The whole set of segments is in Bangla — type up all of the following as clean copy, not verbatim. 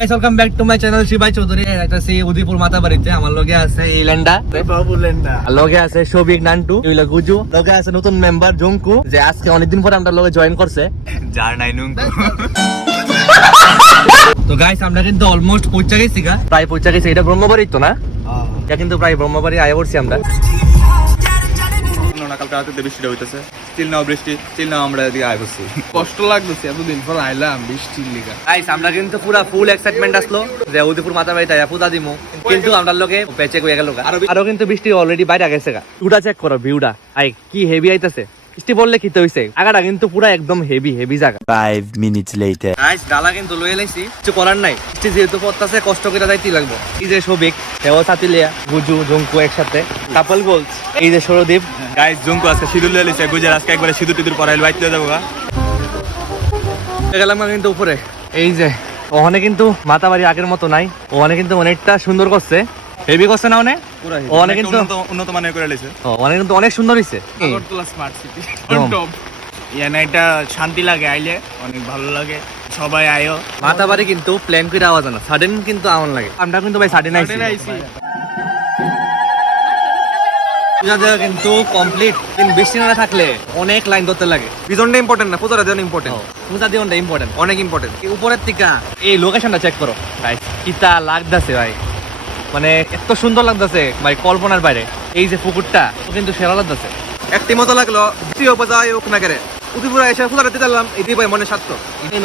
Welcome back to my channel Shibai Chowdhury. এটা সেই উদয়পুর মাতাবাড়িতে আমার লগে আছে ইলান্ডা, লগে আছে শোভিক নান্টু, ইলা গুজু, লগে আছে নতুন মেম্বার জঙ্কু, যে আজকে অনেকদিন পরে আমরা লগে জয়েন করছে, যার নাই নুঙ্কু। তো গাইস আমরা কিন্তু অলমোস্ট পৌঁছে গেছি, প্রায় পৌঁছে গেছি। এটা ব্রহ্মবাড়ি তো না? এটা কিন্তু প্রায় ব্রহ্মবাড়ি আয়া পড়ছি আমরা। কালকে রাতে বৃষ্টিটা হইতেছে, স্টিল নাও বৃষ্টি, স্টিল নাও আমরা এদিকে আয় করছি। কষ্ট লাগতেছে এতদিন পর আইলাম বৃষ্টির লিগা। গাইস আমরা কিন্তু পুরা ফুল এক্সাইটমেন্ট আসলো যে উদয়পুর মাতাবাড়িতে আয়া পূজা দিমু, কিন্তু আমরা লগে পেচে কইয়া গেল। আরো কিন্তু বৃষ্টি অলরেডি বাইরে গেছে। ভিউটা চেক করো, ভিউটা আই কি হেভি আইতাছে। বৃষ্টি বললে কি তো হইছে, আগাটা কিন্তু পুরা একদম হেভি হেভি জায়গা। 5 minutes later. গাইস ডালা কিন্তু লয়ে লাইছি, কিছু করার নাই। বৃষ্টি যেহেতু পড়তাছে কষ্ট করে যাইতেই লাগবো। এই যে শোভিক, হেও সাতিলিয়া, গুজু, জঙ্কু একসাথে কাপল গোলস। এই যে সরদীপ গাইস জঙ্কু আজকে সিঁদুর লয়ে লিছে, গুজার আজকে একবারে সিঁদুর টিদুর পরাইল বাইতে যাবো গা। গেলাম কিন্তু উপরে। এই যে ওখানে কিন্তু মাতাবাড়ি আগের মতো নাই, ওখানে কিন্তু অনেকটা সুন্দর করছে, হেভি করছে না? অনেক কিন্তু উন্নত মানের করে লিছে, অনেক কিন্তু অনেক সুন্দর হইছে। Agartala smart city top. Iyana এটা শান্তি লাগে, আইলে অনেক ভালো লাগে। সবাই আয়ো। মাতাবাড়ি কিন্তু প্ল্যান করে আওয়াজ না, সাডেন কিন্তু আমন লাগে। আমরা কিন্তু ভাই সাডেন আইছি। পূজা দেওয়া কিন্তু কমপ্লিট, কিন্তু বৃষ্টি না থাকলে অনেক লাইন ধরতে লাগে। বিজনটা ইম্পর্টেন্ট না, পূজাটা দেওয়া ইম্পর্টেন্ট, পূজা দিওনটা ইম্পর্টেন্ট, অনেক ইম্পর্টেন্ট। উপরের থেকে এই লোকেশনটা চেক করো গাইস, কিতা লাগতাছে ভাই, মানে এত সুন্দর লাগতাছে ভাই, কল্পনার বাইরে। এই যে পুকুরটা ও কিন্তু সেরা লাগতাছে। একটি মতো লাগলো, প্রিয় বাজায় হোক না করে উদয়পুরে এসে ফুলাতে দিলাম, এটি ভাই মনে সার্থ।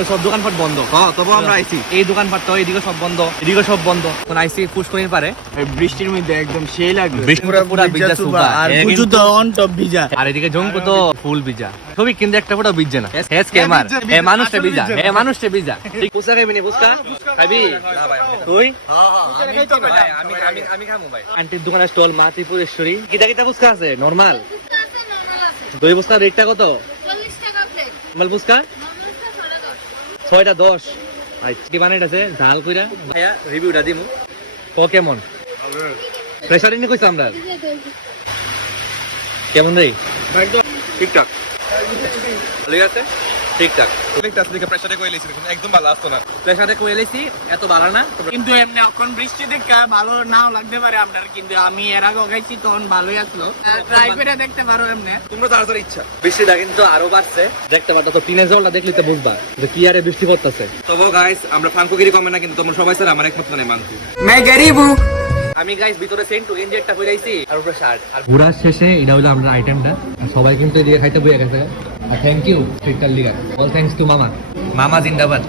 সব দোকানপাট বন্ধ, তবু আমরা আইছি। এই দোকানপাট তো এদিকে সব বন্ধ, এদিকে সব বন্ধ। এখন আইছি পুষ্করিণীর পারে, বৃষ্টির মধ্যে একদম সেই লাগবে, পুরা ভিজা সুবা, আর গুজু তো অন টপ ভিজা, আর এদিকে জঙ্কু তো ফুল ভিজা। ছবি কিন্তু একটা ফটো ভিজে না। হেস ক্যামেরা এ মানুষটা ভিজা, এ মানুষটা ভিজা। ঠিক ফুচকা খাবি নি? ফুচকা খাবি না ভাই? তুই? ভাই আমি খামু ভাই। আন্টির দোকানের স্টল মা ত্রিপুরেশ্বরী। কিটা কিটা ফুচকা আছে? নরমাল দই ফুচকা রেটটা কত? 40 টাকা প্লেট। নরমাল ফুচকা 6টা 10 ভাই। কি বানাইতাছে ঝাল কইরা ভাইয়া, রিভিউটা দিমু ক কেমন। প্রেসার ইনি কইছ আমরা কেমন রে? ঠিকঠাক ভালো আছে, ঠিকঠাক। একদম ভালো আসতো না, প্রেসারে কই এলাইছি, এত ভালো না। কিন্তু এমনি এখন বৃষ্টি দেখে ভালো নাও লাগতে পারে আপনার, কিন্তু আমি এর আগে খাইছি তখন ভালোই আসলো। ট্রাই করে দেখতে পারো এমনি। তোমরা যার যার ইচ্ছা। বৃষ্টিটা কিন্তু আরো বাড়ছে, দেখতে পারতো তো টিনের জলটা দেখলে তো বুঝবা যে কি আরে বৃষ্টি পড়তেছে। তবে গাইস আমরা ফাঙ্কুগিরি কমে না, কিন্তু তোমরা সবাই স্যার আমার একমত মানে মানছি। আমি গাইস ভিতরে সেন্ট টু গেঞ্জি একটা কইরাইছি আর উপরে শার্ট। আর ঘোরা শেষে এটা হলো আমরা আইটেমটা, সবাই কিন্তু এদিকে খাইতে বইয়া গেছে। আর থ্যাংক ইউ ট্রিটটার লিগা, অল থ্যাঙ্কস টু মামা। মামা জিন্দাবাদ।